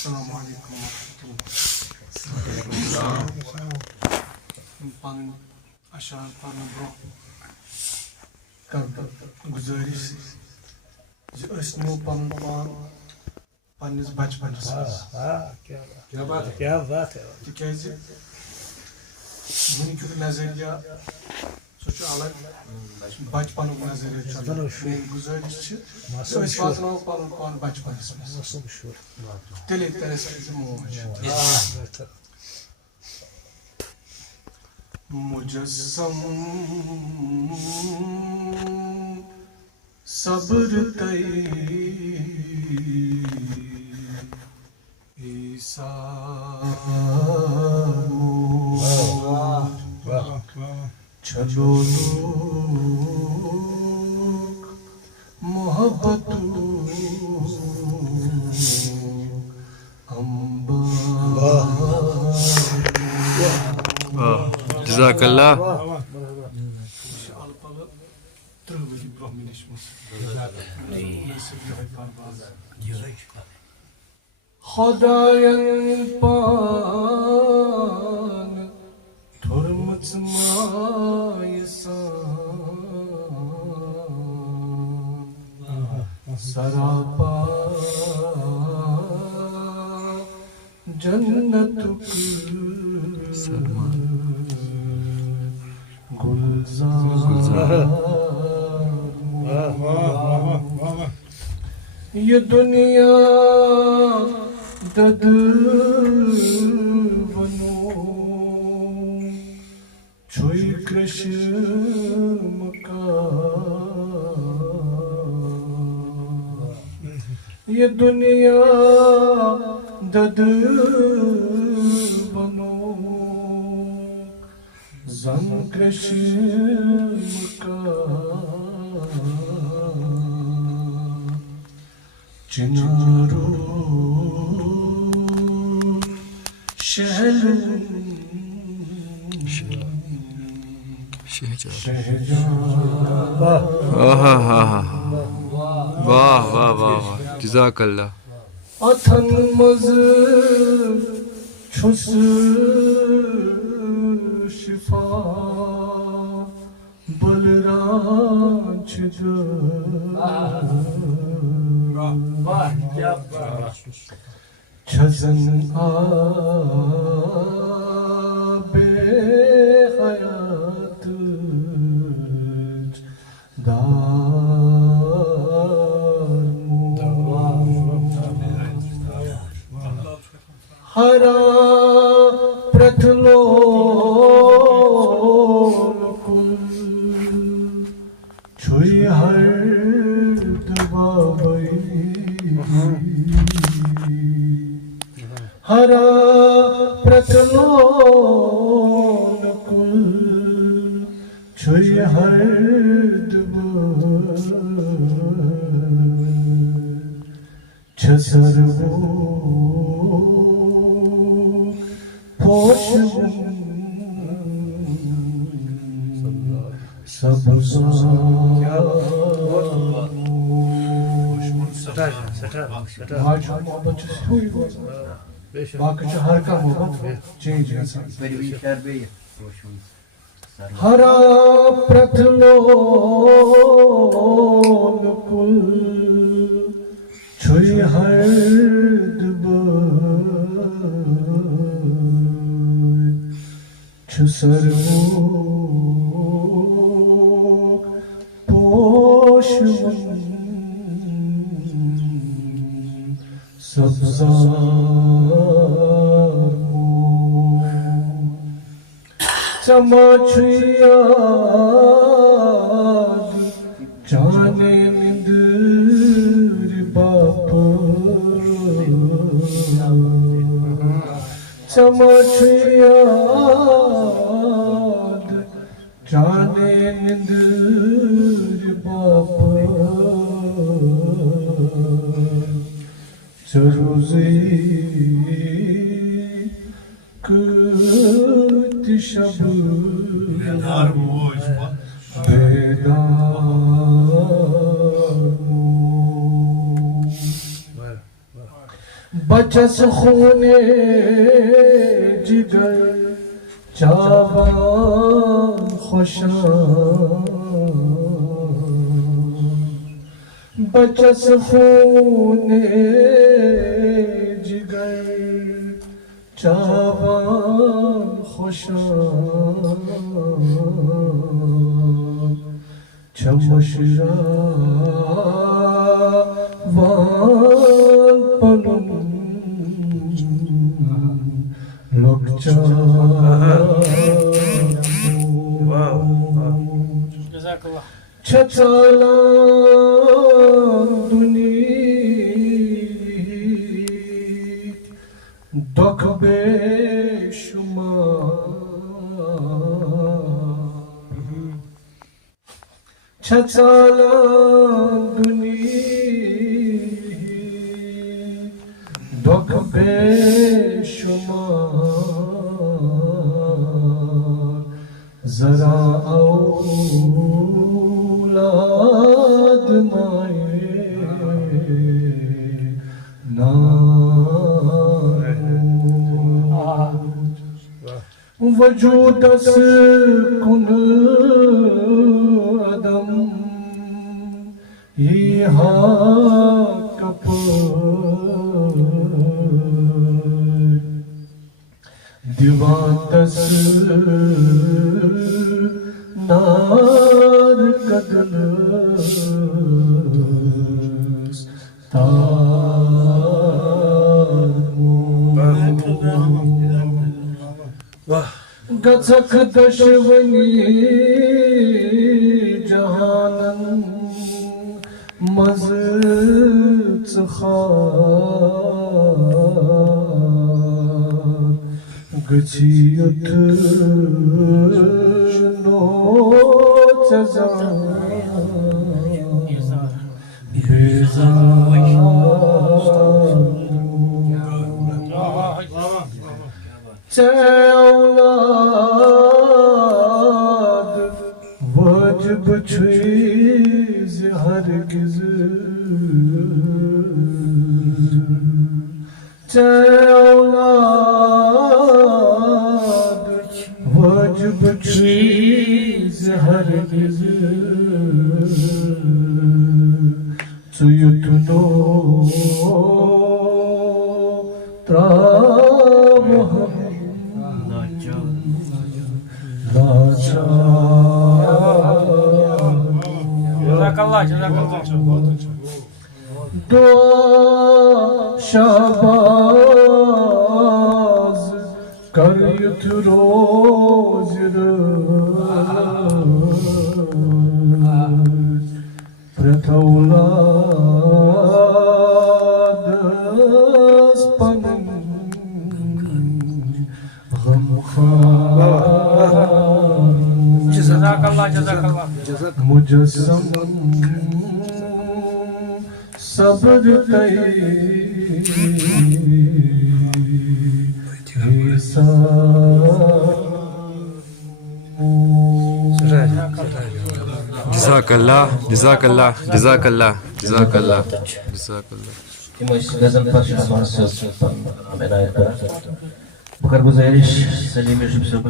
السلام علیکم ورحمۃ اللہ پن اشعار پڑھنے برہ گزارش نو پن پان پنس بچپنس تکیاز ونکیک نظریہ سہ الگ بچپن نظریہ میری گزارش واتناو پن پان بچپنس مز تیلے ترِ اسہِ موج مجسم صبر تئی چلو لوگ محبت جزاک اللہ خداین پان تھورمژ مایہ سان سراپا جنتک گلزار یہ دنیا دد ونو چھوئی کرش مکان یہ دنیا دد ونو زن کرش مکان چنارو شہل واہ واہ واہ جزاک اللہ اتھن مز چھس شفا بلران چھ چھزن آب حیات ہرا پرتھلو کل چھوئی ہر دبابئی ہرا پرتھلو کل چھوئی ہر دبابئی چھسرو باقی ہر کم چینج ہرا پرتھلو کل چھوئی ہر چھسرو پوشون سبزار چمچیاد جانے نندر باپ چمچیاد جانے نندر باپ چروزی کت شب بیدار بچس خون جگر چاوان خوشان بچس خون جگر چاوان خوشان چمشرا وان پنم لکچا چھچالا دنی دکھ بے شمار چھچالا دنی دکھ بے شمار ذرا اولاد مائے وجود اس کن عدم یہ کپ دیواتس نار قدل گزک دشونی جہانن مزت خار گچیت نو اولاد واجب چھویز ہرگز اولاد واجب چھویز ہرگز سیتنو تراوہم دعا شاباز کریت روز پرت اولاد سپنن غمخوار جزاک اللہ مجسم صبر تی جزاک اللہ جزاک اللہ جزاک اللہ جزاک اللہ جزاک اللہ غزل پر ہمارے عنایت کریں بکر گزارش سلیم یوسف صاحب